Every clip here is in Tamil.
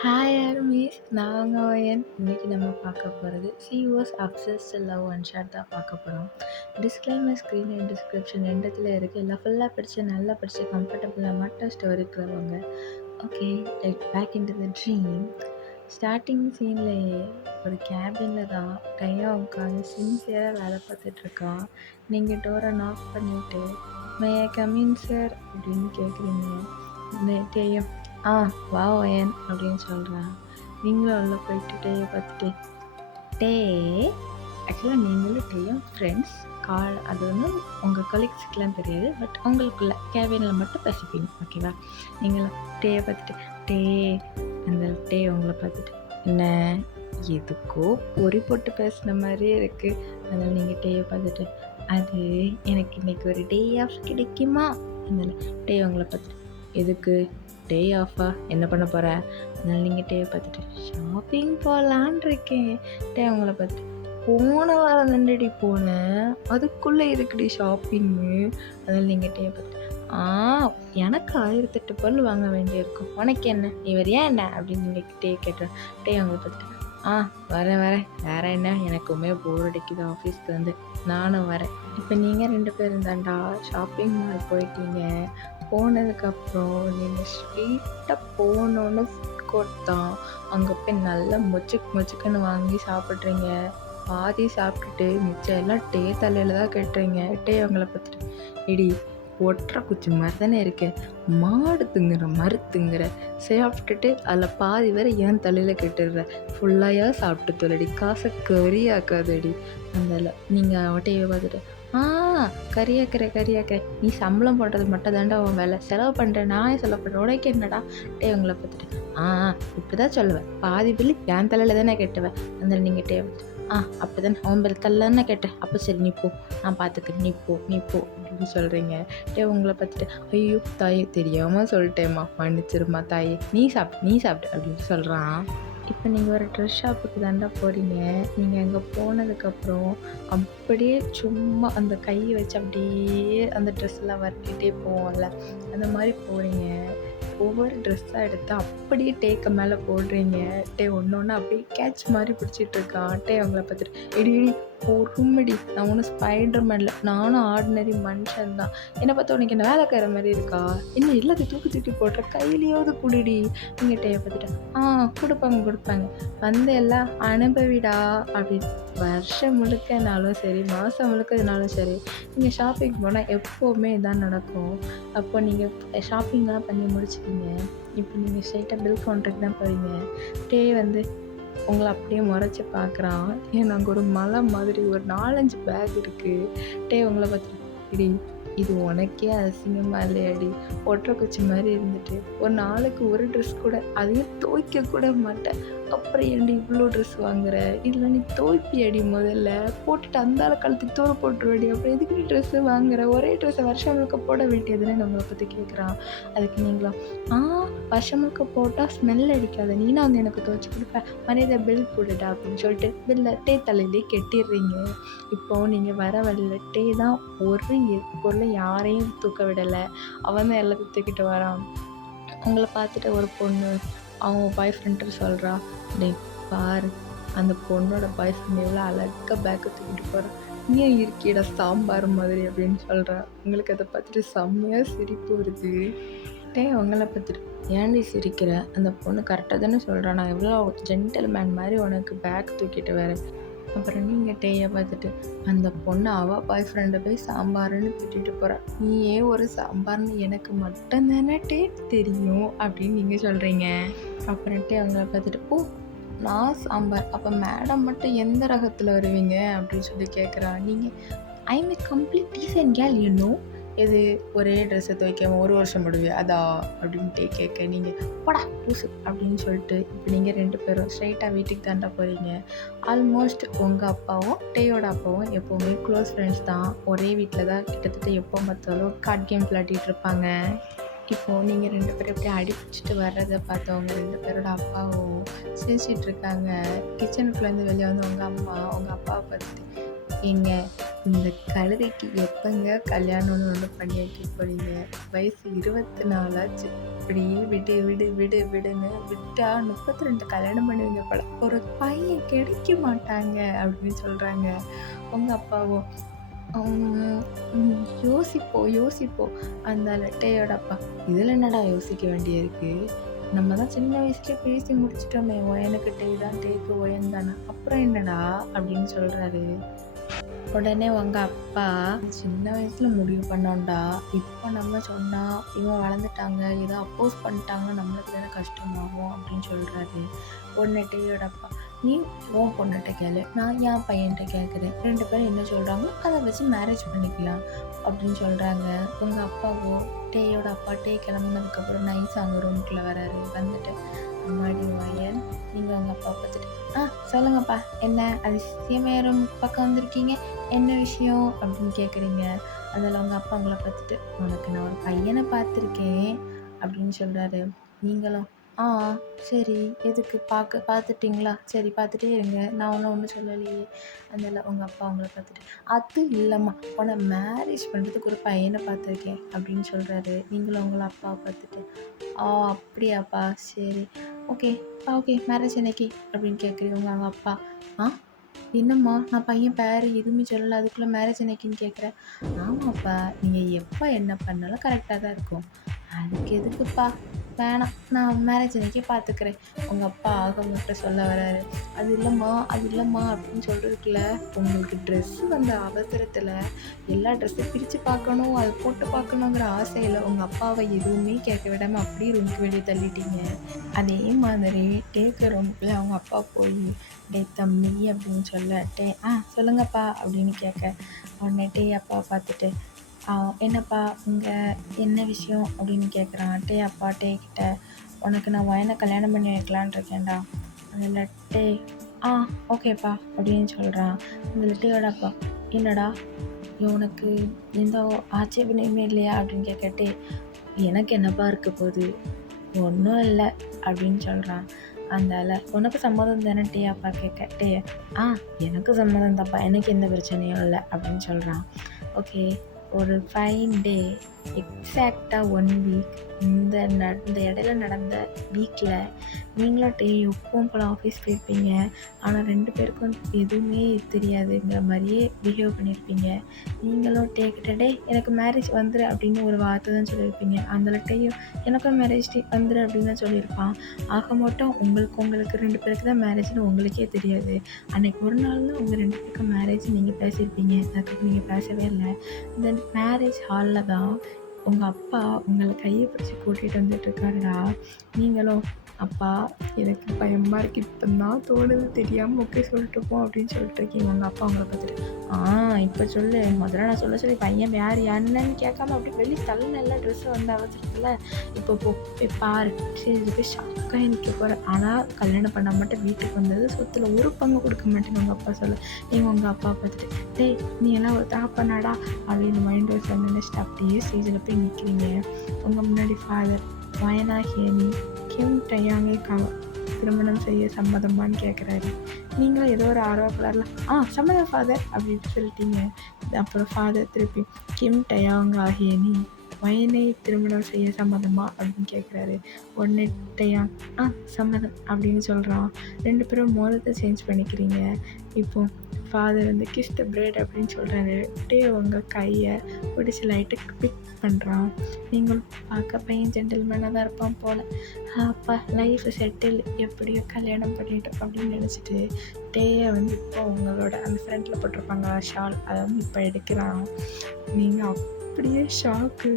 ஹாய் ஆர்மீஸ், நான் உங்கள் ஒயன். இன்றைக்கி நம்ம பார்க்க போகிறது she was obsessed love one shot தான் பார்க்க போகிறோம். டிஸ்க்ளைமர் ஸ்க்ரீன் அண்ட் டிஸ்கிரிப்ஷன் ரெண்டுத்தில் இருக்குது. எல்லாம் ஃபுல்லாக படித்து நல்லா படித்து கம்ஃபர்டபுளாக மட்டும் ஸ்டோரிக்குள்ள வாங்க. Okay, like back in to the dream. Starting சீன்லேயே ஒரு கேபினில் தான் டையாக உட்காந்து சின்சியராக வேலை பார்த்துட்ருக்கான். நீங்கள் டோரை நாக் பண்ணிவிட்டு மே ஐ கம் இன் சார் அப்படின்னு கேட்குறீங்க. டேயும் வா ஒயன் அப்படின்னு சொல்கிறான். நீங்களும் உள்ள போயிட்டு டேயை பார்த்துட்டு டே ஆக்சுவலாக நீங்களும் டேயும் ஃப்ரெண்ட்ஸ் அது வந்து உங்கள் கொலீக்ஸுக்கெலாம் தெரியாது, பட் உங்களுக்குள்ள கேபினில் மட்டும் பேசிப்பீங்க, ஓகேவா? நீங்களும் டேயை பார்த்துட்டு டே அந்த டே உங்களை பார்த்துட்டு என்ன எதுக்கோ பொறி போட்டு பேசுன மாதிரியே இருக்குது, அதனால் நீங்கள் டேயை பார்த்துட்டு அது எனக்கு இன்றைக்கி ஒரு டே ஆஃப் கிடைக்குமா? அதனால் டே உங்களை பார்த்துட்டு எதுக்கு டே ஆஃபா, என்ன பண்ண போகிற? அதனால் நீங்கள் டேயை பார்த்துட்டு ஷாப்பிங் போகலான் இருக்கேன். டே உங்களை பார்த்துட்டு போன வாரம் தண்டடி போனேன், அதுக்குள்ளே இருக்குடி ஷாப்பிங்கு. அதனால் நீங்கள் டேயை பார்த்துட்டு எனக்கு 1008 பொருள் வாங்க வேண்டியிருக்கும், உனக்கு என்ன, இவர் ஏன் என்ன அப்படின்னு நீங்கள் டே கேட்டேன். டே உங்களை பார்த்துட்டு வரேன் வேறு என்ன, எனக்குமே போர் அடிக்குது ஆஃபீஸ்க்கு வந்து, நானும் வரேன். இப்போ நீங்கள் 2 பேரும் தாண்டா ஷாப்பிங் மால் போயிட்டீங்க. போனதுக்கப்புறம் நீங்கள் ஸ்ட்ரீட்டாக போனோன்னு ஃபுட் கோர்ட் தான். அங்கே போய் நல்லா மொச்சுக்குன்னு வாங்கி சாப்பிட்றீங்க. பாதி சாப்பிட்டுட்டு மிச்சம் எல்லாம் டே தலையில் தான் கட்டுறீங்க. டே அவங்கள பார்த்துட்டு இடி ஒற்றை குச்சி மாதிரி தானே இருக்கேன், மாடு திங்குற மாதிரி திங்குற, சாப்பிட்டுட்டு அதில் பாதி வேறு ஏன் தலையில் கட்டுடுற, ஃபுல்லாக சாப்பிட்டு தொல்லடி, காசை கறியாக்காதடி. அந்த நீங்கள் டேவை பார்த்துட்டு கறியாக்கிற நீ சம்பளம் போடுறது மட்டும் தாண்டா உன் வேலை, செலவு பண்ணுறேன், நான் செலவு பண்ணுறேன், உனக்கு என்னடா? டே உங்களை பார்த்துட்டு இப்படி தான் சொல்லுவேன், பாதி பில்லு என் தலையில் தானே கட்டுவேன். அந்த நீங்கள் டே அப்படி தானே அவன் பில் தள்ளன்னு கேட்டேன், அப்போ சரி நீ போ, நான் பார்த்துக்கிறேன், நீ போ அப்படின்னு சொல்கிறீங்க. டே உங்களை பார்த்துட்டு ஐயோ தாயே தெரியாமல் சொல்லிட்டேம்மா, மன்னிச்சிருமா தாயே, நீ சாப்பிட்டு அப்படின்னு சொல்கிறான். இப்போ நீங்கள் ஒரு ட்ரெஸ் ஷாப்புக்கு தாண்டா போகிறீங்க. நீங்கள் அங்கே போனதுக்கப்புறம் அப்படியே சும்மா அந்த கையை வச்சு அப்படியே அந்த ட்ரெஸ்ஸெல்லாம் வரைக்கிட்டே போவோம்ல, அந்த மாதிரி போகிறீங்க. ஒவ்வொரு ட்ரெஸ்ஸாக எடுத்து அப்படியே டேக்கு மேலே போடுறீங்க. டே ஒன்று அப்படியே கேட்ச் மாதிரி பிடிச்சிட்டு இருக்கான். டே அவங்கள பார்த்துட்டு இடி பொறுமடி, நான் ஒன்றும் ஸ்பைடர்மேனில், நானும் ஆர்டினரி மனுஷன் தான், என்னை பார்த்தா உனக்கு என்ன வேலைக்கார மாதிரி இருக்கா, இன்னும் எல்லாத்தையும் தூக்கி போடுற, கையிலையாவது குடிடி. நீங்கள் டேயை பார்த்துட்டு கொடுப்பாங்க வந்து எல்லாம் அனுபவிடா அப்படின்னு. வருஷம் முழுக்கனாலும் சரி, மாதம் முழுக்கனாலும் சரி, நீங்கள் ஷாப்பிங் போனால் எப்போவுமே இதான் நடக்கும். அப்போ நீங்கள் ஷாப்பிங்லாம் பண்ணி முடிச்சுக்கிங்க. இப்போ நீங்கள் ஸ்ட்ரைட்டாக பில் கவுண்டருக்கு தான் போகிறீங்க. டே வந்து உங்களை அப்படியே முறைச்சி பார்க்குறான். ஏன் அங்கே ஒரு மலை மாதிரி ஒரு 4-5 பேக் இருக்குது. டே உங்களை பார்த்துட்டு இடி இது உனக்கே அசிங்கமாக இல்லையாடி, ஒற்றை குச்சி மாதிரி இருந்துட்டு ஒரு நாளுக்கு ஒரு ட்ரெஸ் கூட அதையும் துவைக்க கூட மாட்டேன், அப்புறம் ஏன்டி இவ்வளோ ட்ரெஸ் வாங்குற, இதில் நீ துவைப்பியடி, முதல்ல போட்டுட்டு அந்த கழுத்துக்கு தூர போட்டுருவடி, அப்புறம் எதுக்கு நீ ட்ரெஸ்ஸு வாங்குற, ஒரே ட்ரெஸ்ஸை வருஷம் முழுக்க போட வேண்டியதுன்னு நம்மளை பற்றி கேட்குறான். அதுக்கு நீங்களும் வருஷம் முழுக்க போட்டால் ஸ்மெல் அடிக்காத, நீனா வந்து எனக்கு துவைச்சி கொடுப்பேன், மரியாதை பில் போடுடா அப்படின்னு சொல்லிட்டு பில்லை டே தலையிலே கெட்டிடுறீங்க. இப்போது நீங்கள் வர வழியில் டே தான் ஒரு பொருளை யாரையும் தூக்க விடலை, அவன் தான் எல்லாத்தையும் தூக்கிட்டு வரான். உங்களை பார்த்துட்டு ஒரு பொண்ணு அவங்க பாய் ஃப்ரெண்ட்டு சொல்கிறா, டே பாரு அந்த பொண்ணோட பாய் ஃப்ரெண்ட் எவ்வளோ அழகாக பேக்கை தூக்கிட்டு போகிறான், நீ இருக்கியடா சாம்பார் மாதிரி அப்படின்னு சொல்கிறா. உங்களுக்கு அதை பார்த்துட்டு செம்மையாக சிரிப்பு வருது. டே உங்களை பார்த்துட்டு ஏன்டி சிரிக்கிற, அந்த பொண்ணு கரெக்டாக தானே சொல்கிறான், நான் எவ்வளோ ஜென்டில்மேன் மாதிரி உனக்கு பேக் தூக்கிட்டு வரேன். அப்புறம் நீங்கள் டேயை பார்த்துட்டு அந்த பொண்ணு அவள் பாய் ஃப்ரெண்டை போய் சாம்பார்னு திட்டிட்டு போகிறான், நீயே ஒரு சாம்பார்னு எனக்கு மட்டும்தானே டே தெரியும் அப்படின்னு நீங்கள் சொல்கிறீங்க. அப்புறம்ட்டு அவங்கள பார்த்துட்டு நான் சாம்பார், அப்போ மேடம் மட்டும் எந்த ரகத்தில் வருவீங்க அப்படின்னு சொல்லி கேட்குறான். நீங்கள் I am a complete decent girl you, இது ஒரே ட்ரெஸ்ஸை துவைக்காமல் ஒரு வருஷம் முடிவு அதா அப்படின்ட்டு கேட்க நீங்கள் போடா பூசு அப்படின்னு சொல்லிட்டு இப்போ நீங்கள் 2 பேரும் ஸ்ட்ரைட்டாக வீட்டுக்கு தாண்டா போகிறீங்க. ஆல்மோஸ்ட் உங்கள் அப்பாவும் டேயோட அப்பாவும் எப்போவுமே க்ளோஸ் ஃப்ரெண்ட்ஸ் தான், ஒரே வீட்டில் தான் கிட்டத்தட்ட எப்போ பார்த்தாலும் கார்ட் கேம் விளையாடிட்டு இருப்பாங்க. இப்போது நீங்கள் 2 பேரும் எப்படி அடிப்பிடிச்சிட்டு வர்றதை பார்த்தவங்க 2 பேரோட அப்பாவும் சிரிச்சிட்டு இருக்காங்க. கிச்சனுக்குள்ளேருந்து வெளியே வந்து உங்கள் அம்மா உங்கள் அப்பாவை பார்த்துட்டு ஏங்க இந்த கழுதைக்கு எப்பங்க கல்யாணம்னு ஒன்று பண்ணி வைக்க போறீங்க? வயசு 24 ஆச்சு. இப்படியே விடு விடு விடு விடுன்னு விட்டா 32 கல்யாணம் பண்ணுவீங்க போல. ஒரு பையன் கிடைக்க மாட்டாங்க அப்படின்னு சொல்றாங்க. உங்க அப்பாவும் யோசிப்போம் யோசிப்போம். அந்த லெட்டையோட அப்பா, இதில் என்னடா யோசிக்க வேண்டியிருக்கு? நம்ம தான் சின்ன வயசுலேயே பேசி முடிச்சிட்டோமே, ஒயனுக்கு டே தான் டேக்கு ஒயன் தானே, அப்புறம் என்னடா அப்படின்னு சொல்கிறாரு. உடனே உங்க அப்பா, சின்ன வயசுல முடிவு பண்ணோம்டா, இப்போ நம்ம சொன்னா இவங்க வளர்ந்துட்டாங்க, ஏதோ அப்போஸ் பண்ணிட்டாங்கன்னா நம்மளுக்கு தானே கஷ்டமாகும் அப்படின்னு சொல்றாரு. உடனே டேயோட அப்பா, நீ உன் பொண்ணுகிட்ட கேளு, நான் என் பையன்கிட்ட கேட்குறேன், 2 பேரும் என்ன சொல்கிறாங்களோ அதை வச்சு மேரேஜ் பண்ணிக்கலாம் அப்படின்னு சொல்கிறாங்க. உங்கள் அப்பாவோ, டேயோட அப்பா டே கிளம்புனதுக்கப்புறம் நைஸ் அங்கே ரூமுக்குள்ளே வராரு. வந்துட்டு, அம்மாடி வயன், நீங்கள் உங்கள் அப்பா பார்த்துட்டு, சொல்லுங்கப்பா, என்ன அதிசயமாக ரூம் பக்கம் வந்திருக்கீங்க, என்ன விஷயம் அப்படின்னு கேட்குறீங்க. அதில் உங்கள் அப்பா உங்களை பார்த்துட்டு, உனக்கு நான் ஒரு பையனை பார்த்துருக்கேன் அப்படின்னு சொல்கிறாரு. நீங்களும், ஆ சரி, எதுக்கு பார்த்துட்டிங்களா, சரி பார்த்துட்டே இருங்க, நான் ஒன்றும் சொல்லலையே. அதனால் உங்கள் அப்பா உங்களை பார்த்துட்டு, அது இல்லைம்மா, உன்னை மேரேஜ் பண்ணுறதுக்கு ஒரு பையனை பார்த்துருக்கேன் அப்படின்னு சொல்கிறாரு. நீங்களும் உங்களை அப்பாவை பார்த்துட்டு, அப்படியாப்பா, சரி, ஓகே மேரேஜ் என்னைக்கு அப்படின்னு கேட்குறீங்க. உங்கள் அப்பா, என்னம்மா நான் பையன் பேர் எதுவுமே சொல்லலை, அதுக்குள்ளே மேரேஜ் என்னைக்குன்னு கேட்குறேன். ஆமாப்பா, நீங்கள் எப்போ என்ன பண்ணாலும் கரெக்டாக தான் இருக்கும், அதுக்கு எதுக்குப்பா, வேணாம், நான் மேரேஜ் அன்னைக்கே பார்த்துக்கிறேன். உங்கள் அப்பா மட்டும் சொல்ல வராரு. அது இல்லைம்மா அப்படின்னு சொல்கிறதுக்குள்ள உங்களுக்கு ட்ரெஸ்ஸு வந்த அவசரத்தில் எல்லா ட்ரெஸ்ஸையும் பிரித்து பார்க்கணும், அதை போட்டு பார்க்கணுங்கிற ஆசையில் உங்கள் அப்பாவை எதுவுமே கேட்க விடாமல் அப்படியே ரூமுக்கு வெளியே தள்ளிட்டீங்க. அதே மாதிரி டேக்கு ரூமுக்குள்ளே அவங்க அப்பா போய், டே தம்பி அப்படின்னு சொல்ல, டே சொல்லுங்கப்பா அப்படின்னு கேட்க, உடனே டே அப்பாவை பார்த்துட்டு, என்னப்பா இங்கே என்ன விஷயம் அப்படின்னு கேட்குறான். டே அப்பா டே கிட்ட, உனக்கு நான் வயனை கல்யாணம் பண்ணி வைக்கலான் இருக்கேன்டா. அதில் டே ஓகேப்பா அப்படின்னு சொல்கிறான். அந்த லெட்டையோட அப்பா, என்னடா உனக்கு எந்த ஆட்சேபனையுமே இல்லையா அப்படின்னு கேட்கட்டே, எனக்கு என்னப்பா இருக்க போகுது, ஒன்றும் இல்லை அப்படின்னு சொல்கிறான். அதனால் உனக்கு சம்மதம் தானே டே அப்பா கேட்க, டே எனக்கு சம்மதம் தான்ப்பா, எனக்கு எந்த பிரச்சனையும் இல்லை அப்படின்னு சொல்கிறான். ஓகே, ஒரு ஃபைன் டே, எக்ஸாக்டாக 1 வீக், இந்த இடையில நடந்த வீக்கில் நீங்களும் டே எப்பவும் போல் ஆஃபீஸ் போயிருப்பீங்க. ஆனால் 2 பேருக்கும் எதுவுமே தெரியாதுங்கிற மாதிரியே பிஹேவ் பண்ணியிருப்பீங்க. நீங்களும் டே கிட்ட, டே எனக்கு மேரேஜ் வந்துரு அப்படின்னு ஒரு வார்த்தை தான் சொல்லியிருப்பீங்க. அந்த லட்டையும் எனக்கும் மேரேஜ் டே வந்துரு அப்படின்னு தான் சொல்லியிருப்பான். ஆக மட்டும் உங்களுக்கு 2 பேருக்கு தான் மேரேஜ்னு உங்களுக்கே தெரியாது. அன்றைக்கி ஒரு நாள் தான் உங்கள் 2 பேருக்கும் மேரேஜ் நீங்கள் பேசியிருப்பீங்க. அதுக்கப்புறம் நீங்கள் பேசவே இல்லை. தென் மேரேஜ் ஹாலில் தான் உங்கள் அப்பா உங்களை கையை பிடிச்சி கூட்டிகிட்டு வந்துட்டுருக்காருடா. நீங்களும், அப்பா எனக்கு பயமாக இருக்குது, இப்போ தான் தோணுது, தெரியாமல் ஓகே சொல்லிட்டுப்போம் அப்படின்னு சொல்லிட்டுருக்கீங்க. உங்கள் அப்பா உங்களை பார்த்துட்டு, இப்போ சொல்லு, முதல்ல நான் சொல்லி பையன் யார் என்னன்னு கேட்காம அப்படி வெளியே தள்ளினெல்லாம் ட்ரெஸ்ஸு வந்து அவசரத்தில், இப்போ போய் பாரு, சரி போய் ஷாக்காக நிற்க போகிறேன், ஆனால் கல்யாணம் பண்ண மட்டும் வீட்டுக்கு வந்தது சொத்தில் ஒரு பங்கு கொடுக்க மாட்டேன்னு உங்கள் அப்பா சொல்ல. நீங்கள் உங்கள் அப்பா பார்த்துட்டு, டேய் நீ எல்லாம் ஒரு தகப்பனாடா அப்படின்னு மைண்ட் வாய்ஸில் நினச்சிட்டு அப்படியே ஸ்டேஜில் போய் நிற்கிறீங்க. உங்கள் முன்னாடி ஃபாதர், வயனாகிய நீ கிம் டயாங்கை திருமணம் செய்ய சம்மதமானு கேட்குறாரு. நீங்களும் ஏதோ ஒரு ஆர்வக்குள்ளாரில் சம்மதம் ஃபாதர் அப்படின்ட்டு சொல்லிட்டீங்க. அப்புறம் ஃபாதர் திருப்பி, கிம் டயாங் ஆகிய நீ வயனை திருமணம் செய்ய சம்மதமா அப்படின்னு கேட்குறாரு. உடனே டயாங் சம்மதம் அப்படின்னு சொல்கிறான். 2 பேரும் மோதத்தை சேஞ்ச் பண்ணிக்கிறீங்க. இப்போது ஃபாதர் வந்து கிஸ் த பிரெட் அப்படின்னு சொல்கிறாரு. அப்படியே உங்கள் கையை பிடிச்சி லைட்டுக்கு பிக் பண்ணுறான். நீங்களும் பார்க்க பையன் ஜென்டில்மேனாக தான் இருப்பான் போல், அப்பா லைஃப் செட்டில், எப்படியோ கல்யாணம் பண்ணிட்டோம் அப்படின்னு நினச்சிட்டு டேயை வந்து இப்போ உங்களோட அந்த ஃப்ரண்ட்டில் போட்டிருப்பாங்க ஷால், அதை வந்து இப்போ எடுக்கிறான். நீங்கள் அப்படியே ஷாக்கு.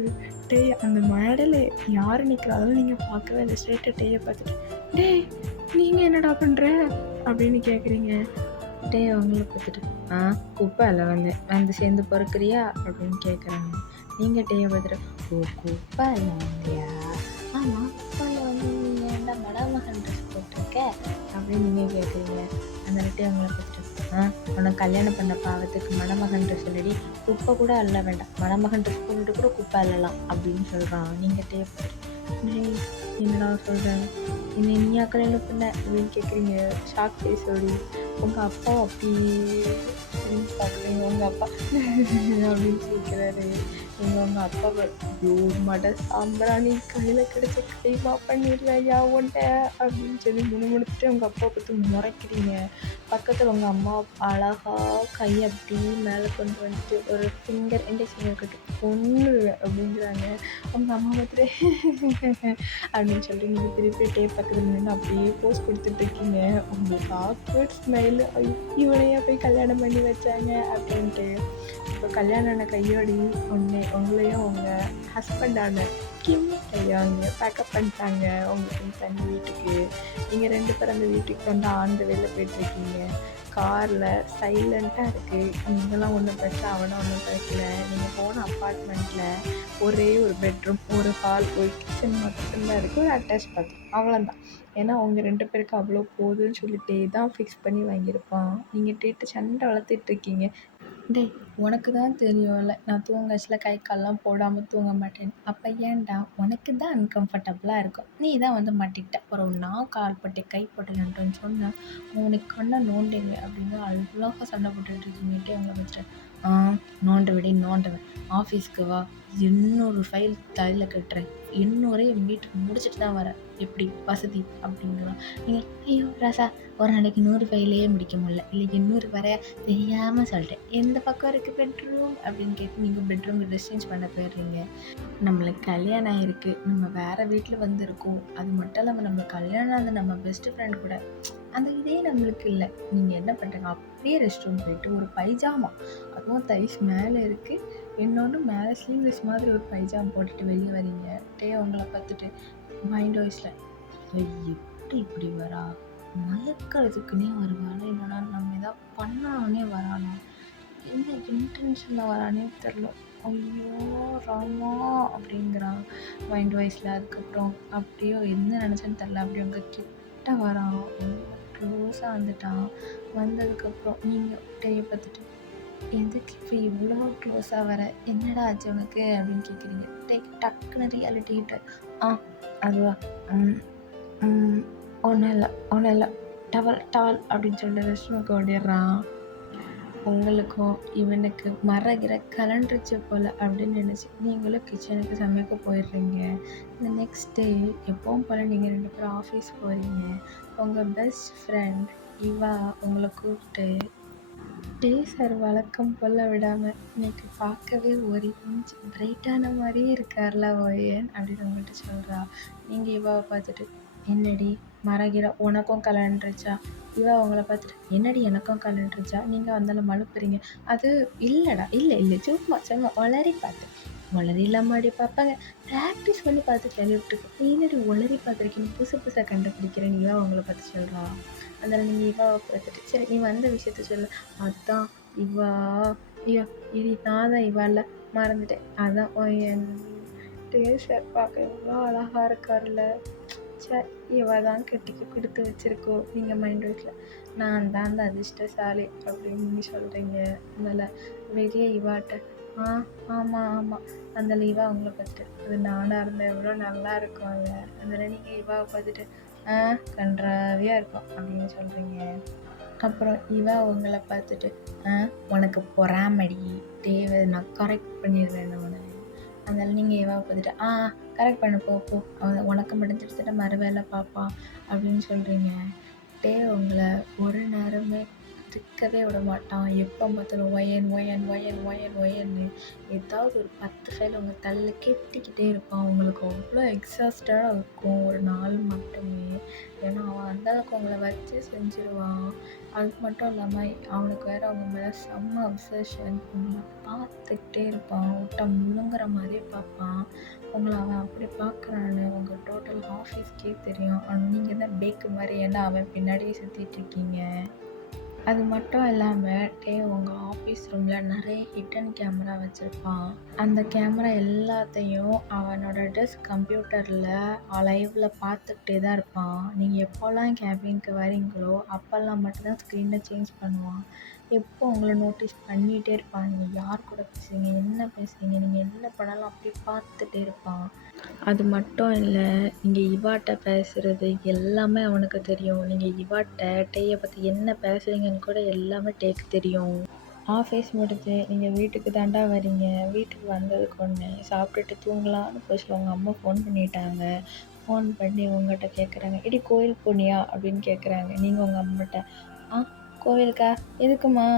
டே அந்த மேடையில் யார் நிற்கிறாலும் நீங்கள் பார்க்கவே இல்லை. ஸ்ட்ரெயிட்டாக டேயை பார்த்துட்டு, டே நீங்கள் என்னடா பண்ணுற அப்படின்னு கேட்குறீங்க. டே அவங்கள பார்த்துட்டு, குப்பையில் வந்து சேர்ந்து பொறுக்கிறியா அப்படின்னு கேட்குறாங்க. நீங்கள் டேயை பார்த்துட்டு, குப்பையில் வந்தியா, ஆமாம் குப்பையில் வந்து நீங்கள் என்ன மடமகன் ட்ரெஸ் போட்டிருக்க அப்படின்னு நீங்கள் கேட்குறீங்க. அந்த டே அவங்கள பார்த்துட்டு, உனக்கு கல்யாணம் பண்ண பாவத்துக்கு மணமகன் ட்ரெஸ் இல்லடி, குப்பை கூட அள்ள வேண்டாம், மணமகன் ட்ரெஸ் போட்டுட்டு கூட குப்பை அள்ளலாம் அப்படின்னு சொல்கிறான். நீங்கள் டே என்னடா சொல்கிறேன், என்னை நீயா கல்யாணம் பண்ண அப்படின்னு கேட்குறீங்க. ஷாக் ஃபேஸோடி. உங்கள் அப்பா அப்படியே அப்படின்னு பார்க்குறீங்க உங்கள் அப்பா அப்படின்னு கேட்குறாரு. நீங்கள் உங்கள் அப்பாவை ஐயோ மட சாம்பிராணி கையில் கிடச்ச கைமா பண்ணிடுவேன் உன்ட்ட அப்படின்னு சொல்லி முணுமுணுத்துட்டு உங்கள் அப்பா பார்த்து முறைக்கிறீங்க. பக்கத்தில் உங்கள் அம்மா அழகாக கையை அப்படி மேலே கொண்டு வந்துட்டு ஒரு ஃபிங்கர் இண்டெக்ஸ் ஃபிங்கர் கட்டு கொன்னுடுவேன் அப்படிங்கிறாங்க. உங்கள் அம்மா பார்த்துட்டு அப்படின்னு சொல்லி நீங்கள் திருப்பி டேப் பக்கத்தில் நின்று அப்படியே போஸ் கொடுத்துட்ருக்கீங்க. உங்களுக்கு ஆக்வர்ட் ஸ்மைல், இவனையே போய் கல்யாணம் பண்ணி வச்சாங்க அப்படின்ட்டு. இப்போ கல்யாணம் கையோடி உங்களையும் உங்கள் ஹஸ்பண்டான கிம் கையாங்க பேக்கப் பண்ணிட்டாங்க உங்களுக்கு தனி வீட்டுக்கு. நீங்கள் 2 பேரும் அந்த வீட்டுக்கு வந்து ஆண்டு வெளில போயிட்டுருக்கீங்க. காரில் சைலண்ட்டாக இருக்குது. நீங்களாம் ஒன்றும் பிரச்சனை, அவனும் ஒன்றும் பிரச்சனை. நீங்கள் போன அப்பார்ட்மெண்ட்டில் ஒரே ஒரு பெட்ரூம், ஒரு ஹால், ஒரு கிச்சன் மட்டும்தான் இருக்குது, ஒரு அட்டாச் பாத்ரூம், அவ்வளோதான். ஏன்னா அவங்க 2 பேருக்கு அவ்வளோ போதுன்னு சொல்லிட்டே தான் ஃபிக்ஸ் பண்ணி வாங்கியிருப்பான். நீங்கள் டேட்டு சண்டை வளர்த்துட்ருக்கீங்க. டேய் உனக்கு தான் தெரியும்ல நான் தூங்கச்சில் கை கால்லாம் போடாமல் தூங்க மாட்டேன். அப்போ ஏன்டா உனக்கு தான் அன்கம்ஃபர்டபுளாக இருக்கும், நீ தான் வந்து மாட்டிக்கிட்ட. அப்புறம் நான் கால் போட்டு கை போட்டுலன்ட்டுன்னு சொன்னேன் உனக்கு கண்ணை நோண்டிங்க அப்படின்னு அவ்வளோக்கா சண்டை போட்டுட்டு இருக்கீங்கட்டே அவங்கள வச்சுட்டு நோண்ட விட நோண்டுவேன். ஆஃபீஸ்க்கு வா, 200 ஃபைல் தலையில் கட்டுறேன், 200 என் வீட்டுக்கு முடிச்சுட்டு தான் வரேன், எப்படி வசதி அப்படிங்கிறான். நீங்கள் ஐயோ ராசா ஒரு நாளைக்கு 100 ஃபைலே முடிக்க முடியல, இல்லை 800 வர தெரியாமல் சொல்லிட்டேன், எந்த பக்கம் இருக்குது பெட்ரூம் அப்படின்னு கேட்டு நீங்கள் பெட்ரூம் ட்ரெஸ் சேஞ்ச் பண்ண போயிடுறீங்க. நம்மளுக்கு கல்யாணம் ஆகிருக்கு, நம்ம வேறு வீட்டில் வந்துருக்கோம். அது மட்டும் இல்லாமல் நம்மளுக்கு கல்யாணம் ஆனது நம்ம பெஸ்ட்டு ஃப்ரெண்ட் கூட, அந்த இதே நம்மளுக்கு இல்லை. நீங்கள் என்ன பண்ணுறீங்க, அப்படியே ரெஸ்ட் ரூம் போயிட்டு ஒரு பைஜாமா, அதுவும் தைஸ் மேலே இருக்குது, இன்னொன்று மேலே ஸ்லீவ்லெஸ் மாதிரி ஒரு பைஜாமா போட்டுட்டு வெளியே வரீங்க. உங்களை பார்த்துட்டு மைண்ட் வாய்ஸில் எப்படி இப்படி வரா, மயக்கிறதுக்குன்னே வருவாளா, இல்லைனா நம்ம எதாவது பண்ணணுன்னே வரானா, என்ன இன்டென்ஷனில் வரானே தெரில, ஐயோ ராமா அப்படிங்கிறான் மைண்ட் வாய்ஸில். அதுக்கப்புறம் அப்படியோ என்ன நினச்சேன்னு தெரில, அப்படி அவங்க கிட்ட வரான், க்ளோஸாக வந்துட்டான். வந்ததுக்கப்புறம் நீங்கள் டேயை பார்த்துட்டு எதுக்கு இப்போ இவ்வளோ க்ளோஸாக வர, என்னடா ஆச்சு உனக்கு அப்படின்னு கேட்குறீங்க. டக்குன்னு ரியாலிட்டி கிட்ட அதுவா ஒன்றும் இல்லை டவல் அப்படின்னு சொல்லிட்டு ரெஸ்ட் ரூமுக்கு ஓடிடுறான். உங்களுக்கும் இவனுக்கு மரகிற கலண்டுருச்சு போல் அப்படின்னு நினச்சி நீங்களும் கிச்சனுக்கு சமைக்க போயிடுறீங்க. இந்த நெக்ஸ்ட் டே எப்பவும் போல் நீங்கள் 2 பேரும் ஆஃபீஸ் போகிறீங்க. உங்கள் பெஸ்ட் ஃப்ரெண்ட் இவா உங்களை கூப்பிட்டு சார் வழக்கம் போல் விடாமல் இன்னைக்கு பார்க்கவே 1 இன்ச் பிரைட்டான மாதிரியே இருக்கார்ல ஓயன் அப்படின்னு உங்கள்கிட்ட சொல்கிறா. நீங்கள் இவாவை பார்த்துட்டு என்னடி மரகிற உனக்கும் கலண்டுருச்சா, இவா அவங்கள பார்த்துட்டு என்னடி எனக்கும் கலண்டுருச்சா, நீங்கள் வந்தாலும் மழுப்புறீங்க. அது இல்லைடா, இல்லை சும்மா வளரி பார்த்தேன். வளரி இல்லாமடி பார்ப்பாங்க, ப்ராக்டிஸ் பண்ணி பார்த்து சொல்லி விட்டுருக்கோம். என்னடி வளரி பார்த்துருக்கீங்க, புதுசாக கண்டுபிடிக்கிறேன் இவா அவங்கள பார்த்து சொல்கிறா. அதனால் நீங்கள் இவாவை பார்த்துட்டு சரி நீ வந்த விஷயத்த சொல்லு. அதுதான் இவா, ஐயோ இது நான் தான் இவா இல்லை, மறந்துட்டேன், அதான் என் சார் பார்க்க எவ்வளோ அழகாக இருக்கார்ல, சரி இவ தான் கட்டிக்கு கொடுத்து வச்சுருக்கோ. நீங்கள் மைண்ட் வைஸில் நான் தான் அந்த அதிர்ஷ்டசாலி அப்படின்னு நீங்கள் சொல்கிறீங்க. அதனால் வெளியே இவாட்ட ஆமாம் அந்த இவா அவங்கள பார்த்துட்டு அது நானாக இருந்தால் எவ்வளோ நல்லா இருக்கும்ல, அதில் நீங்கள் இவாவை பார்த்துட்டு கன்றாவியாக இருக்கும் அப்படின்னு சொல்கிறீங்க. அப்புறம் இவா உங்களை பார்த்துட்டு உனக்கு பொறாமடி தேவை, நான் கரெக்ட் பண்ணிடுவேன் அவனை. அதனால் நீங்கள் இவாவை பார்த்துட்டு கரெக்ட் பண்ண போ அவன் உனக்கு மட்டும் எடுத்துகிட்டு மறு வேலை பார்ப்பான் அப்படின்னு சொல்கிறீங்க. உங்களை ஒரு நேரமே இருக்கவே விட மாட்டான். எப்போ பார்த்தாலும் ஒயன்னு ஏதாவது ஒரு 10 ஃபைல் உங்கள் தலையில் கெட்டிக்கிட்டே இருப்பான். உங்களுக்கு அவ்வளோ எக்ஸாஸ்டாக இருக்கும் ஒரு நாள் மட்டுமே. ஏன்னா அவன் அந்தளவுக்கு உங்களை வச்சு செஞ்சுருவான். அது மட்டும் இல்லாமல் அவனுக்கு வேறு அவங்க மேலே செம்ம அப்சஷன். உங்களை பார்த்துக்கிட்டே இருப்பான், விட்டா முழுங்குற மாதிரியே பார்ப்பான். உங்களை அவன் அப்படி பார்க்குறான்னு உங்கள் டோட்டல் ஆஃபீஸ்க்கே தெரியும். ஆனால் நீங்கள் தான் பேக்கு மாதிரி, ஏன்னா அவன் பின்னாடியே சுற்றிட்டுருக்கீங்க. அது மட்டும் இல்லாமல் உங்கள் ஆஃபீஸ் ரூமில் நிறைய ஹிட்டன் கேமரா வச்சுருப்பான். அந்த கேமரா எல்லாத்தையும் அவனோட டெஸ்க் கம்ப்யூட்டரில் லைவில் பார்த்துக்கிட்டே தான் இருப்பான். நீங்கள் எப்போல்லாம் கேபினுக்கு வரீங்களோ அப்போல்லாம் மட்டும்தான் ஸ்க்ரீனை சேஞ்ச் பண்ணுவான். எப்போ உங்களை நோட்டீஸ் பண்ணிகிட்டே இருப்பான். நீங்கள் யார் கூட பேசுகிறீங்க, என்ன பேசுகிறீங்க, நீங்கள் என்ன பண்ணாலும் அப்படி பார்த்துட்டே இருப்பான். அது மட்டும் இல்லை, நீங்கள் இவாட்ட பேசுகிறது எல்லாமே அவனுக்கு தெரியும். நீங்கள் இவாட்ட டேயை பற்றி என்ன பேசுகிறீங்கன்னு கூட எல்லாமே டேக்கு தெரியும். ஆஃபீஸ் முடிஞ்சு நீங்கள் வீட்டுக்கு தாண்டா வரீங்க. வீட்டுக்கு வந்ததுக்கு ஒன்று சாப்பிட்டுட்டு தூங்கலான்னு போச்சுல உங்கள் அம்மா ஃபோன் பண்ணிட்டாங்க. ஃபோன் பண்ணி உங்கள்கிட்ட கேட்குறாங்க, "எடி கோயில் போனியா?" அப்படின்னு கேட்குறாங்க. நீங்கள் உங்கள் அம்மாட்ட, "ஆ கோவிலுக்கா? எதுக்குமா?"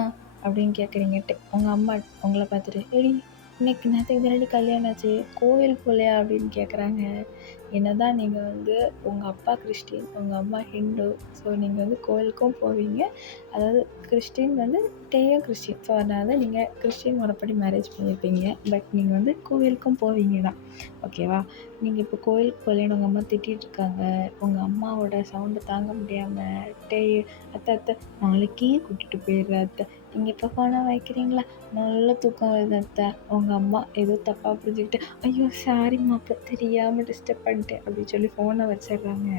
அப்படின்னு கேட்குறீங்கட்டு. உங்கள் அம்மா உங்களை பார்த்துட்டு, "எடி இன்னைக்கு நேற்றுக்கு தானடி கல்யாணம் ஆச்சு, கோவில் போகலையா?" அப்படின்னு கேட்குறாங்க. என்னதான் நீங்கள் உங்கள் அப்பா கிறிஸ்டின், உங்கள் அம்மா ஹிந்து. ஸோ நீங்கள் கோவிலுக்கும் போவீங்க. அதாவது கிறிஸ்டின் டேயும் கிறிஸ்டின். ஸோ அதனால நீங்கள் கிறிஸ்டின் முறைப்படி மேரேஜ் பண்ணியிருப்பீங்க. பட் நீங்கள் கோவிலுக்கும் போவீங்க தான். ஓகேவா? நீங்கள் இப்போ கோவிலுக்கு போகலன்னு உங்கள் அம்மா திட்டிகிட்ருக்காங்க. உங்கள் அம்மாவோட சவுண்டு தாங்க முடியாமல், டேய் அத்தை அத்தை நாளைக்கே கூட்டிகிட்டு போயிடுறேன் அத்தை, நீங்கள் இப்போ ஃபோனை வைக்கிறீங்களா? நல்ல தூக்கம் வருது அத்தை. உங்கள் அம்மா ஏதோ தப்பாக புரிஞ்சுக்கிட்டு, ஐயோ சாரிம்மா அப்போ தெரியாமல் டிஸ்டர்ப் பண்ணிட்டேன் அப்படின்னு சொல்லி ஃபோனை வச்சிடுறாங்க.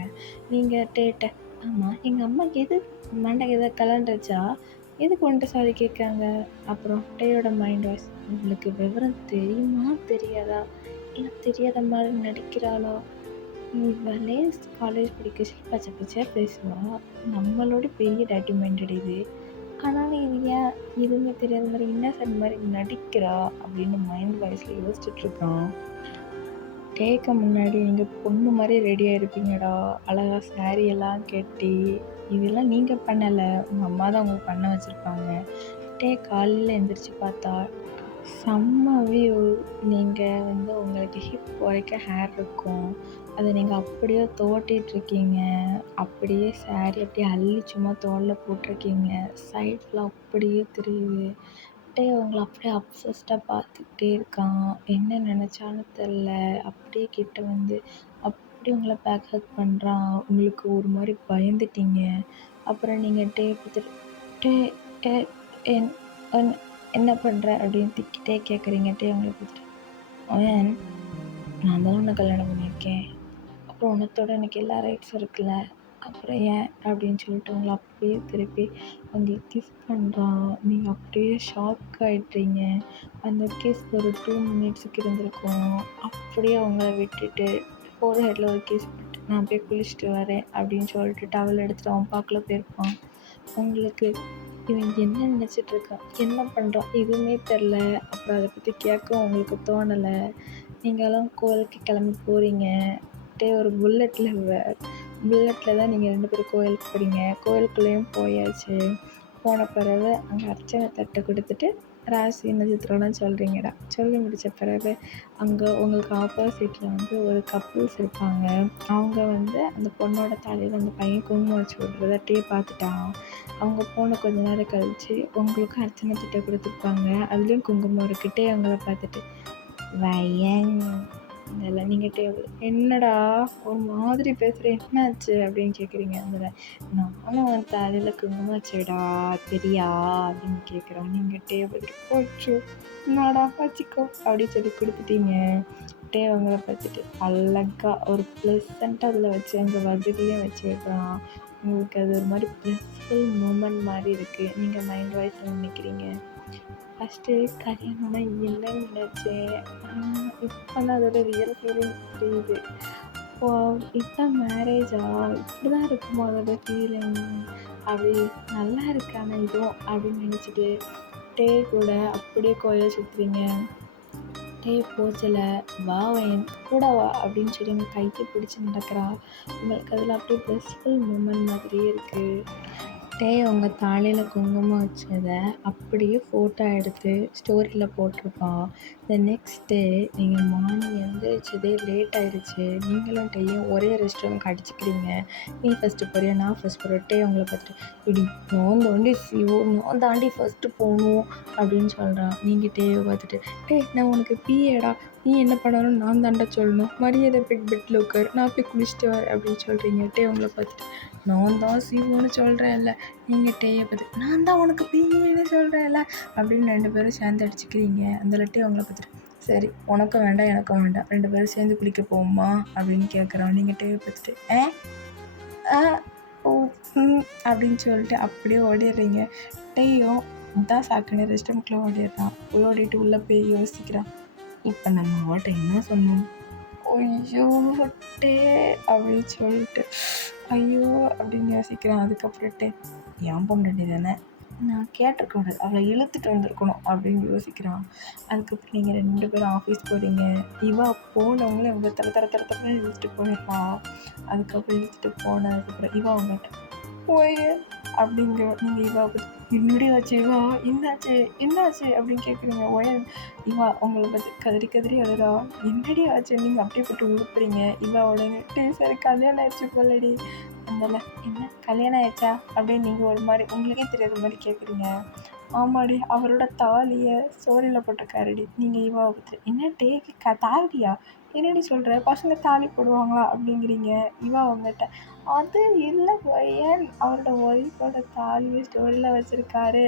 நீங்கள் டேட்ட, ஆமாம் எங்கள் அம்மாவுக்கு எது மண்டைக்கு எதாவது கலண்டுருச்சா, எதுக்கு உன்கிட்ட சாரி கேட்குறாங்க? அப்புறம் டேயோட மைண்ட் வாய்ஸ், உங்களுக்கு விவரம் தெரியுமா தெரியாதா, இல்லை தெரியாத மாதிரி நடிக்கிறாளா, இவளே காலேஜ் படிக்க சொல்லி பச்சை பச்சையாக பேசுவா, நம்மளோட பெரிய டாக்குமெண்டட் இது, ஆனாலும் இது ஏன் எதுவுமே தெரியாத மாதிரி இன்னசென்ட் மாதிரி நடிக்கிறா அப்படின்னு மைண்ட் வாய்ஸில் யோசிச்சுட்ருக்கான். கேட்க முன்னாடி நீங்கள் பொண்ணு மாதிரி ரெடியாக இருப்பீங்கடா, அழகா சாரி எல்லாம் கட்டி. இதெல்லாம் நீங்கள் பண்ணலை, உங்கள் அம்மா தான் உங்களுக்கு பண்ண வச்சுருப்பாங்க. காலையில் எழுந்திரிச்சு பார்த்தா செம்ம வியூ. நீங்கள் உங்களுக்கு ஹிப் வரைக்கும் ஹேர் இருக்கும், அதை நீங்கள் அப்படியே தோட்டிகிட்ருக்கீங்க. அப்படியே சாரி அப்படியே அள்ளி சும்மா தோளில் போட்டிருக்கீங்க. சைடில் அப்படியே தெரியுது. உங்களை அப்படியே அப்சஸ்டாக பார்த்துக்கிட்டே இருக்கான். என்ன நினச்சான்னு தெரில. அப்படியே கிட்ட அப்படியே உங்களை பேக் ஹக் பண்ணுறான். உங்களுக்கு ஒரு மாதிரி பயந்துட்டீங்க. அப்புறம் நீங்கள் பார்த்துட்டு, டே டே என் என்ன பண்ணுற அப்படின்னு திக்கிட்டே கேட்குறீங்க. உங்களை பார்த்துட்டு, அவன் நான் தான் உன்னை கல்யாணம் பண்ணியிருக்கேன், அப்புறம் உனத்தோட எனக்கு எல்லா ரைட்ஸும் இருக்குல்ல, அப்புறம் ஏன் அப்படின்னு சொல்லிட்டு உங்களை அப்படியே திருப்பி உங்களுக்கு கிஸ் பண்ணுறான். நீங்கள் அப்படியே ஷாக் ஆகிட்றீங்க. அந்த கிஸ் ஒரு 2 மினிட்ஸுக்கு இருந்திருக்கும். அப்படியே அவங்கள விட்டுட்டு ஃபோர் ஹெட்டில் ஒரு கிஸ் போட்டு, நான் போய் குளிச்சுட்டு வரேன் அப்படின்னு சொல்லிட்டு டவல் எடுத்துகிட்டு அவன் பார்க்கல போயிருப்பான். உங்களுக்கு இவன் என்ன நினச்சிட்ருக்கான், என்ன பண்ணுறான் எதுவுமே தெரில. அப்புறம் அதை பற்றி கேட்கவும் உங்களுக்கு தோணலை. நீங்களும் கோயிலுக்கு கிளம்பி போகிறீங்க. ஒரு புல்லட்டில் தான் நீங்கள் 2 பேரும் கோயிலுக்கு போகிறீங்க. கோயிலுக்குள்ளேயும் போயாச்சு. போன பிறகு அங்கே அர்ச்சனை தட்டை கொடுத்துட்டு ராசி நட்சத்திரம்லாம் சொல்கிறீங்கடா. சொல்லி முடித்த பிறகு அங்கே உங்களுக்கு ஆப்போசிட்டில் ஒரு கப்புள்ஸ் இருப்பாங்க. அவங்க அந்த பொண்ணோட தலையில் அந்த பையன் குங்குமம் வச்சு விட்றத பார்த்துட்டான். அவங்க போன கொஞ்ச நேரம் கழித்து உங்களுக்கும் அர்ச்சனை தட்டை கொடுத்துருப்பாங்க. அதுலேயும் குங்குமம் இருக்குட்டே அவங்கள பார்த்துட்டு, வயன் இதெல்லாம் நீங்கள் டேபிள், என்னடா ஒரு மாதிரி பேசுகிறேன், என்னாச்சு அப்படின்னு கேட்குறீங்க. நானும் அவன் தலையில் குங்குமம் வச்சுடா தெரியா அப்படின்னு கேட்குறான். நீங்கள் டேபிள் போச்சு, என்னடா வச்சுக்கோ அப்படின்னு சொல்லி கொடுத்துட்டீங்க. அவங்கள பார்த்துட்டு அழகாக ஒரு ப்ளசண்ட்டாக அதில் வச்சு அங்கே வகுதிலையும் வச்சு விடுறான். உங்களுக்கு அது ஒரு மாதிரி ப்ளஸ்ஃபுல் மூமெண்ட் மாதிரி இருக்குது. நீங்கள் மைண்ட் வாய்ஸில் நினைக்கிறீங்க, ஃபஸ்ட்டு கல்யாணம்னா இல்லைன்னு நினச்சேன், இப்போ தான் அதோட ரியல் ஃபீலிங் தெரியுது. இதுதான் மேரேஜா, இப்படி தான் இருக்குமோ அதோட ஃபீலிங், அப்படி நல்லா இருக்கான இதுவும் அப்படின்னு நினச்சிட்டு கூட அப்படியே கோயிலை சுற்றுறீங்க. போச்சல வா என் கூட வா அப்படின்னு சொல்லி உங்கள் கைக்கு பிடிச்சி நடக்கிறா. உங்களுக்கு அதில் அப்படியே ப்ளஸ்ஃபுல் மூமெண்ட் மாதிரியே இருக்குது. உங்கள் தாலியில் குங்குமம் வச்சதை அப்படியே ஃபோட்டோ எடுத்து ஸ்டோரியில் போட்டிருப்பான். நெக்ஸ்ட் டே நீங்கள் மார்னிங் எழுந்திரிச்சதே லேட் ஆகிடுச்சு. நீங்களும் டேயும் ஒரே ரெஸ்ட் ரூமுக்கு அடிச்சுக்கிறீங்க. நீ ஃபஸ்ட்டு போறியா நான் ஃபஸ்ட் போகிறேன். உங்களை பார்த்துட்டு, இப்படி நான் தாண்டி ஃபஸ்ட்டு போகணும் அப்படின்னு சொல்கிறான். நீங்கள் டேயை பார்த்துட்டு, நான் உனக்கு பிஏடா, நீ என்ன பண்ணணும் நான் தாண்டா சொல்லணும், மரியாதை பெட்டில் உட்காரு, நான் போய் குளிச்சுட்டு வரேன் அப்படின்னு சொல்கிறீங்க. உங்களை பார்த்துட்டு, நான் தான் சிவோன்னு சொல்கிறேன்ல. நீங்கள் டேயை பார்த்துட்டு, நான் தான் உனக்கு பிஏன்னு சொல்கிறேன்ல அப்படின்னு 2 பேரும் சேர்ந்து அடிச்சுக்கிறீங்க. அந்த அவங்கள பார்த்துட்டு, சரி உனக்கும் வேண்டாம் எனக்கும் வேண்டாம், 2 பேரும் சேர்ந்து குளிக்க போகுமா அப்படின்னு கேட்குறான். நீங்கள் டேயை பார்த்துட்டு, ஓ அப்படின்னு சொல்லிட்டு அப்படியே ஓடிடுறீங்க. டேயும் தான் சாக்குன்னு ரெஸ்ட் ரூம்குள்ளே ஓடிடுறான். ஓடிட்டு உள்ளே போய் யோசிக்கிறான், இப்போ நம்ம அவட்ட என்ன சொன்னோம், ஐயோ டே அப்படின்னு சொல்லிட்டு ஐயோ அப்படின்னு யோசிக்கிறான். அதுக்கப்புறட்டு என் பொண்டாட்டி தானே, நான் கேட்டிருக்கக்கூடாது, அவளை இழுத்துட்டு வந்திருக்கணும் அப்படின்னு யோசிக்கிறான். அதுக்கப்புறம் நீங்கள் 2 பேரும் ஆஃபீஸ் போகிறீங்க. இவா போனவங்களே இவங்க தர தர தர தரன்னு இழுத்துட்டு போயிடுறா. அதுக்கப்புறம் இழுத்துட்டு போனதுக்கப்புறம் இவா அவங்ககிட்ட போய் அப்படிங்கிற நீங்கள் இவா என்னடி ஆச்சு இவா, என்னாச்சு என்னாச்சு அப்படின்னு கேட்குறீங்க. இவா உங்களை பற்றி கதறி கதறி அழுறா. என்னடி ஆச்சு, நீங்கள் அப்படியே போட்டு உழுப்புறீங்க. இவா உடனே சரி கல்யாணம் ஆயிடுச்சு போலடி. அதனால என்ன கல்யாணம் ஆயிடுச்சா அப்படின்னு நீங்கள் ஒரு மாதிரி உங்களுக்கே தெரியாத மாதிரி கேட்குறீங்க. ஆமாடி, அவரோட தாலியை ஸ்டோரியில் போட்டிருக்காருடி. நீங்கள் இவா பற்றி என்ன டேக்கு தாலியா, என்னடி சொல்கிற, பசங்க தாலி போடுவாங்களா அப்படிங்கிறீங்க. இவா அவங்ககிட்ட அது இல்லை பையன், அவரோட ஒய்ஃபோட தாலியை ஸ்டோரியில் வச்சுருக்காரு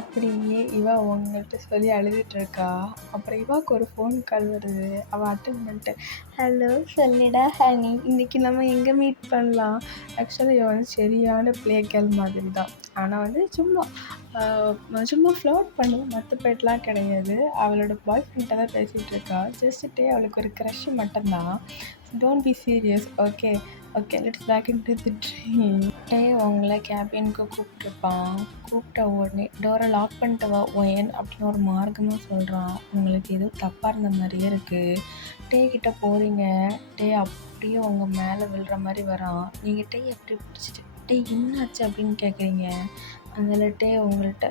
அப்படியே இவா உங்கள்கிட்ட சொல்லி அழுதுட்டுருக்கா. அப்புறம் இவாவுக்கு ஒரு ஃபோன் கால் வருது. அவள் அட்டன் பண்ணிட்டு ஹலோ சொல்லிடா ஹனி, இன்றைக்கி நம்ம எங்கே மீட் பண்ணலாம். ஆக்சுவலாக இவன் வந்து சரியான ப்ளே கேர்ள் மாதிரி தான். ஆனால் வந்து சும்மா ஃப்ளோட் பண்ணி மற்ற பேட்லாம் கிடையாது. அவளோட பாய் ஃப்ரெண்ட்டை தான் பேசிகிட்டு இருக்கா. ஜஸ்ட்டு அவளுக்கு ஒரு க்ரஷ் மட்டும்தான். Don't be serious. Okay okay let's back in to the dream. உங்களை கேபினுக்கு கூப்பிட்ருப்பான். கூப்பிட்ட உடனே டோரை லாக் பண்ணிட்டு வா ஒயன் அப்படின்னு ஒரு மார்க்கமாக சொல்கிறான். உங்களுக்கு எதுவும் தப்பாக இருந்த மாதிரியே இருக்குது. கிட்ட போகிறீங்க. அப்படியே உங்கள் மேலே விழுற மாதிரி வரான். நீங்கள் எப்படி பிடிச்சிட்டு என்னாச்சு அப்படின்னு கேட்குறீங்க. அதில் உங்கள்கிட்ட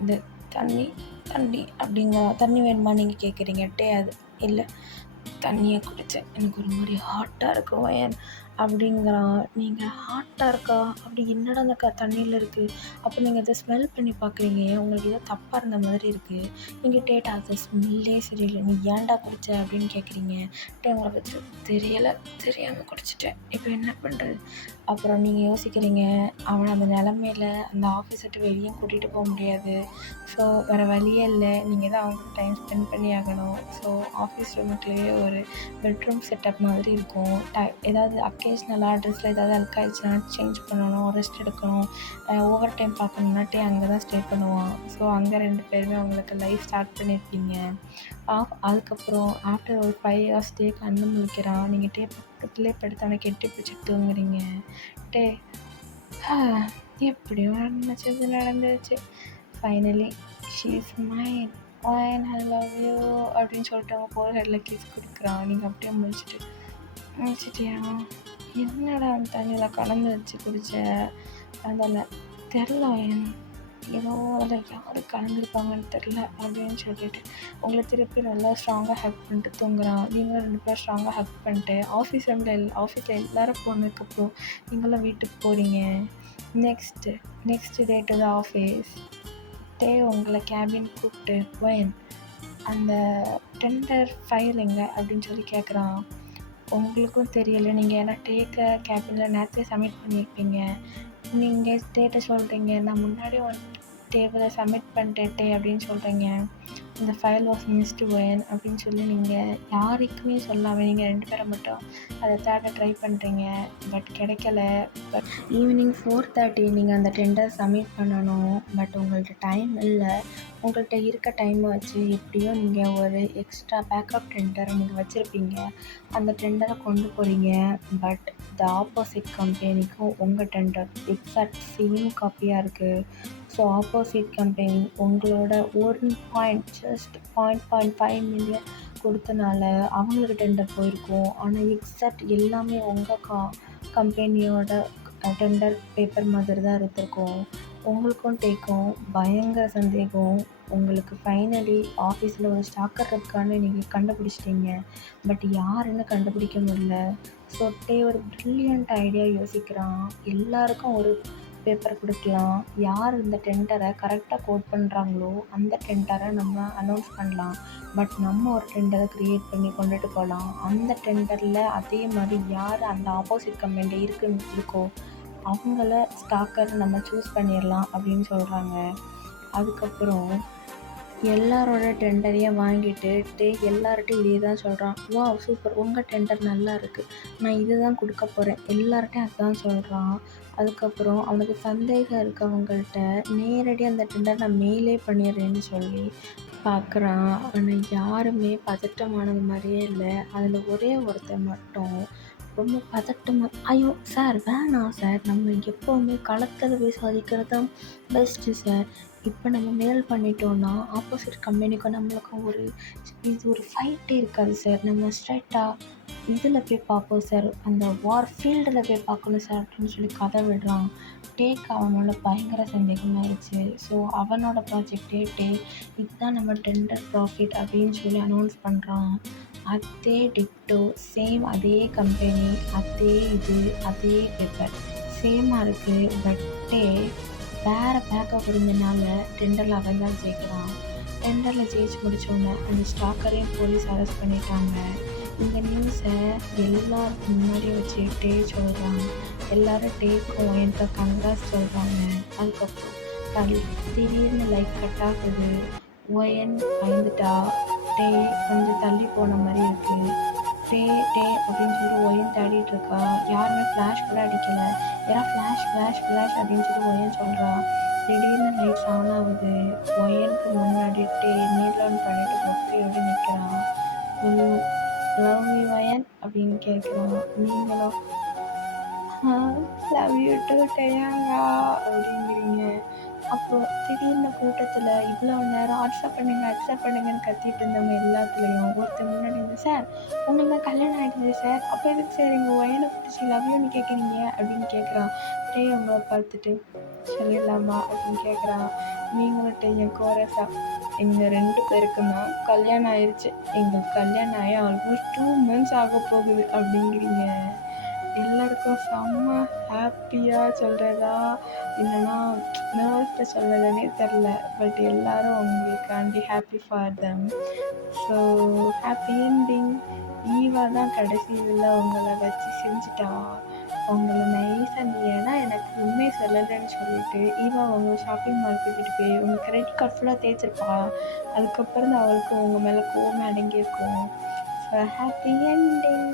இந்த தண்ணி தண்ணி அப்படிங்களா, தண்ணி வேணுமா நீங்கள் கேட்குறீங்க. அது இல்லை, தண்ணியை குடித்தேன், எனக்கு ஒரு மாதிரி ஹாட்டாக இருக்கும் ஒயன் அப்படிங்கிறான். நீங்கள் ஹாட்டாக இருக்கா, அப்படி என்னடா அந்த தண்ணியில் இருக்குது, அப்போ நீங்கள் அதை ஸ்மெல் பண்ணி பார்க்குறீங்க. உங்களுக்கு ஏதோ தப்பாக இருந்த மாதிரி இருக்குது. நீங்கள் அது ஸ்மெல்லே சரியில்லை, நீ ஏன்டா குடிச்ச அப்படின்னு கேட்குறீங்க. உங்களை பற்றி தெரியாமல் குடிச்சிட்டேன், இப்போ என்ன பண்ணுறது. அப்புறம் நீங்கள் யோசிக்கிறீங்க, அவனை அந்த நிலமையில அந்த ஆஃபீஸ் விட்டு வெளியும் கூட்டிகிட்டு போக முடியாது. ஸோ வேறு வழியே இல்லை, நீங்கள் தான் அவங்க டைம் ஸ்பெண்ட் பண்ணி ஆகணும். ஸோ ஆஃபீஸ் ரூமுக்குள்ளேயே ஒரு பெட்ரூம் செட்டப் மாதிரி இருக்கும். ஏதாவது அக்கேஷ்னலாக ட்ரெஸ்ஸில் ஏதாவது அழுக்காயிடுச்சுன்னா சேஞ்ச் பண்ணணும், ரெஸ்ட் எடுக்கணும், ஓவர் டைம் பார்க்கணுன்னாட்டே அங்கே தான் ஸ்டே பண்ணுவான். ஸோ அங்கே 2 பேருமே அவங்களுக்கு லைஃப் ஸ்டார்ட் பண்ணியிருப்பீங்க. அதுக்கப்புறம் ஆஃப்டர் ஒரு 5 hours ஸ்டே கண்ணு முழிக்கிறான். நீங்கள் பக்கத்துலேயே படுத்து அவனை கெட்டி பிடிச்சி தூங்குறீங்க. எப்படியும் நடந்துச்சு. Finally she is mine one, I love you அப்படின்னு சொல்லிட்டு அவன் போகிற ஹெட்டில் கிஸ் கொடுக்குறான். நீங்கள் அப்படியே முடிச்சிட்டியா, என்னடா அந்த தண்ணியில் கலந்து வச்சு குடிச்ச, அதில் தெரில ஏதோ அதில் யார் கலந்துருப்பாங்கன்னு தெரில அப்படின்னு சொல்லிட்டு உங்களை திருப்பி நல்லா ஸ்ட்ராங்காக ஹக் பண்ணிட்டு தூங்குறான். நீங்களும் 2 பேரும் ஸ்ட்ராங்காக ஹக் பண்ணிட்டு ஆஃபீஸில் எல்லோரும் போனதுக்கப்புறம் நீங்களும் வீட்டுக்கு போகிறீங்க. Next day to the office. உங்களை கேபின் கூப்பிட்டு ஒயன் அந்த டெண்டர் ஃபைல் எங்கே அப்படின்னு சொல்லி கேட்குறான். உங்களுக்கும் தெரியலை, நீங்கள் ஏன்னா கேபினில் நேரத்தை சப்மிட் பண்ணியிருப்பீங்க. நீங்கள் டேட்டை சொல்கிறீங்க, நான் முன்னாடி டேபிளில் சப்மிட் பண்ணிட்டேன் அப்படின்னு சொல்கிறீங்க. இந்த ஃபைல் வாஸ் மிஸ்டு ஒயன் அப்படின்னு சொல்லி நீங்கள் யாருக்குமே சொல்லாமல் நீங்கள் 2 பேரை மட்டும் அதை தேட ட்ரை பண்ணுறீங்க. பட் கிடைக்கல. பட் ஈவினிங் 4:30 நீங்கள் அந்த டெண்டர் சப்மிட் பண்ணணும். பட் உங்கள்கிட்ட டைம் இல்லை. உங்கள்கிட்ட இருக்க டைமை வச்சு எப்படியோ நீங்கள் ஒரு எக்ஸ்ட்ரா பேக்கப் டெண்டரை நீங்கள் வச்சுருப்பீங்க. அந்த டெண்டரை கொண்டு போகிறீங்க. பட் த ஆப்போசிட் கம்பெனிக்கும் உங்கள் டெண்டர் எக்ஸாக்ட் சேம் காப்பியாக இருக்குது. ஸோ ஆப்போசிட் கம்பெனி உங்களோட 1.5 மில்லியன் கொடுத்தனால அவங்களுக்கு டெண்டர் போயிருக்கும். ஆனால் எக்ஸாக்ட் எல்லாமே உங்கள் கம்பெனியோட டெண்டர் பேப்பர் மாதிரி தான் இருந்திருக்கும். உங்களுக்கும் பயங்கர சந்தேகம். உங்களுக்கு ஃபைனலி ஆஃபீஸில் ஒரு ஸ்டாக்கர் இருக்கான்னு நீங்கள் கண்டுபிடிச்சிட்டிங்க. பட் யாருன்னு கண்டுபிடிக்க முடியல. ஸோ ஒரு ப்ரில்லியண்ட் ஐடியா யோசிக்கிறான். எல்லாருக்கும் ஒரு பேப்பர் கொடுக்கலாம். யார் இந்த டெண்டரை கரெக்டாக கோட் பண்ணுறாங்களோ அந்த டெண்டரை நம்ம அனௌன்ஸ் பண்ணலாம். பட் நம்ம ஒரு டெண்டரை க்ரியேட் பண்ணி கொண்டுட்டு போகலாம். அந்த டெண்டரில் அதே மாதிரி யார் அந்த ஆப்போசிட் கம்பெனியில் இருக்கோ அவங்கள ஸ்டாக்கர் நம்ம சூஸ் பண்ணிடலாம் அப்படின்னு சொல்கிறாங்க. அதுக்கப்புறம் எல்லாரோட டெண்டரையும் வாங்கிட்டு எல்லார்ட்டையும் இதே தான் சொல்கிறான். வா சூப்பர், உங்கள் டெண்டர் நல்லா இருக்குது, நான் இது தான் கொடுக்க போகிறேன், எல்லார்ட்டையும் அதுதான் சொல்கிறான். அதுக்கப்புறம் அவனுக்கு சந்தேகம் இருக்கவங்கள்ட்ட நேரடியாக அந்த டெண்டர் நான் மெயிலே பண்ணிடுறேன்னு சொல்லி பார்க்குறான். ஆனால் யாருமே பதட்டமானது மாதிரியே இல்லை. அதில் ஒரே ஒருத்தர் மட்டும் ரொம்ப பதட்டமா, ஐயோ சார் வேணாம் சார், நம்ம எப்போவுமே களத்தில் போய் சாதிக்கிறது தான் பெஸ்ட்டு சார். இப்போ நம்ம மெயில் பண்ணிட்டோன்னா ஆப்போசிட் கம்பெனிக்கும் நம்மளுக்கும் ஒரு ஃபைட்டே இருக்காது சார். நம்ம ஸ்ட்ரைட்டாக இதில் போய் பார்ப்போம் சார், அந்த வார் ஃபீல்டில் போய் பார்க்கணும் சார் அப்படின்னு சொல்லி கதை விடுறான். டேக்கு அவன் மேலே பயங்கர சந்தேகமாயிடுச்சு. ஸோ அவனோட ப்ராஜெக்டே இதுதான் நம்ம டெண்டர் ப்ராஃபிட் அப்படின்னு சொல்லி அனௌன்ஸ் பண்ணுறான். அதே டிட்டோ சேம், அதே கம்பெனி, அதே இது, அதே பேப்பர் சேமாக இருக்குது. பட் வேறு பேக்கப் இருந்தனால டெண்டரில் அவன் தான் ஜெயிக்கிறான். டெண்டரில் ஜெயிச்சு முடித்தோடனே அந்த ஸ்டாக்கரையும் போலீஸ் அரெஸ்ட் பண்ணிட்டாங்க. இந்த நியூஸை எல்லாருக்கும் முன்னாடி வச்சு சொல்கிறாங்க. எல்லோரும் டேக்கும் என்கிட்ட கங்க்ராஸ் சொல்கிறாங்க. அதுக்கப்புறம் திடீர்னு லைட் கட் ஆகுது. ஒயன் பயந்துட்டா. கொஞ்சம் தள்ளி போன மாதிரி இருக்குது. அப்படின்னு சொல்லி ஒயன் தேடிட்டு இருக்கா. யாருமே ஃப்ளாஷ் கூட அடிக்கலை. ஏன்னா ஃப்ளாஷ் அப்படின்னு சொல்லி ஒயன் சொல்கிறா. திடீர்னு லைட்ஸ் ஆன் ஆகுது. ஒயனுக்கு முன்னாடி நீல் ஆன் பண்ணிட்டு பொக்கையோடு நிற்கிறான். லவ் யூ ஒயன் அப்படின்னு கேட்குறான். நீங்களும் லவ் யூ டூ டேயாங்கா அப்படிங்கிறீங்க. அப்புறம் திடீர்னு கூட்டத்தில் இவ்வளோ நேரம் அக்செப்ட் பண்ணுங்கன்னு கத்திட்டு இருந்தவங்க எல்லாத்துலேயும் ஒருத்தர் முன்னாடி இருந்து, சார் உங்களுக்கு தான் கல்யாணம் ஆகிடுது சார், அப்போ எதுக்கு சார் எங்கள் ஒயனை பிடிச்சி லவ் யூன்னு கேட்குறீங்க அப்படின்னு கேட்குறான். அவங்கள பார்த்துட்டு சொல்லிடலாமா அப்படின்னு கேட்குறான். நீங்களும் என் கோரஸா, எங்கள் 2 பேருக்கும் தான் கல்யாணம் ஆயிடுச்சு, எங்களுக்கு கல்யாணம் ஆகி ஆல்மோஸ்ட் 2 months ஆக போகுது அப்படிங்கிறீங்க. எல்லாருக்கும் செம்ம ஹாப்பியாக சொல்கிறதா இல்லைனா நர்வஸில் சொல்கிறதுனே தெரில. பட் எல்லோரும் உங்களுக்காண்டி happy for them. So happy ending. Eva தான் கடைசியில் உங்களை வச்சு செஞ்சுட்டா. உங்களை நைஸாக நீ ஏன்னா எனக்கு உண்மையை சொல்லலைன்னு சொல்லிட்டு ஈவா அவங்க ஷாப்பிங் மால் கூட்டிகிட்டு போய் உங்கள் கிரெடிட் கார்ட் ஃபுல்லாக தேய்ச்சிருப்பா. அதுக்கப்புறம் தான் அவளுக்கு உங்கள் மேலே கோவம் அடங்கியிருக்கும். So happy ending.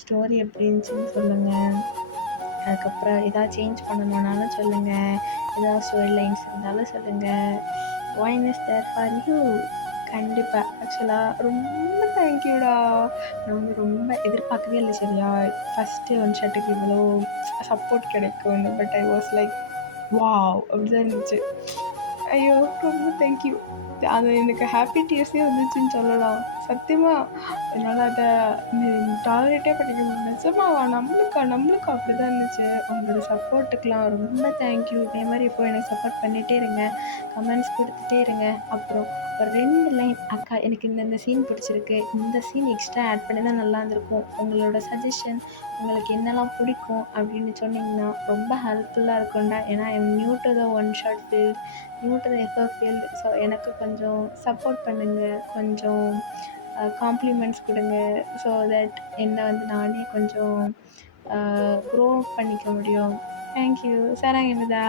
ஸ்டோரி எப்படி இருந்துச்சுன்னு சொல்லுங்கள். அதுக்கப்புறம் எதாவது சேஞ்ச் பண்ணணுன்னாலும் சொல்லுங்கள். ஏதாவது ஸ்டோரி லைன்ஸ் இருந்தாலும் சொல்லுங்கள். Wine is there for you. கண்டிப்பாக. ஆக்சுவலாக ரொம்ப தேங்க்யூடா. நான் வந்து ரொம்ப எதிர்பார்க்கவே இல்லை சரியா. ஃபஸ்ட்டு ஒன் ஷாட்டுக்கு இவ்வளோ சப்போர்ட் கிடைக்கும்னு. But I was like wow அப்படி தான் இருந்துச்சு. ஐயோ ரொம்ப தேங்க்யூ. அது எனக்கு ஹாப்பி டீயர்ஸே வந்துச்சுன்னு சொல்லலாம். சத்தியமாக என்னால் அதை டாலரேட்டே பண்ணிக்க முடியல. நிஜமாவா நம்மளுக்கு அப்படி தான் இருந்துச்சு. உங்களோட சப்போர்ட்டுக்கெலாம் ரொம்ப தேங்க்யூ. இதே மாதிரி எப்போ எனக்கு சப்போர்ட் பண்ணிகிட்டே இருங்க, கமெண்ட்ஸ் கொடுத்துட்டே இருங்க. அப்புறம் ஒரு 2 லைன், அக்கா எனக்கு இந்த சீன் பிடிச்சிருக்கு, இந்த சீன் எக்ஸ்ட்ரா ஆட் பண்ணி தான் நல்லா இருந்திருக்கும், உங்களோட சஜஷன், உங்களுக்கு என்னெல்லாம் பிடிக்கும் அப்படின்னு சொன்னிங்கன்னா ரொம்ப ஹெல்ப்ஃபுல்லாக இருக்கும்டா. ஏன்னா I am new to the one shot field, new to the FF field. So எனக்கு கொஞ்சம் சப்போர்ட் பண்ணுங்கள், கொஞ்சம் காம்ப்ளிமெண்ட்ஸ் கொடுங்க. ஸோ தட் என்னை வந்து நானே கொஞ்சம் க்ரோ பண்ணிக்க முடியும். தேங்க்யூ. சரங்கதா.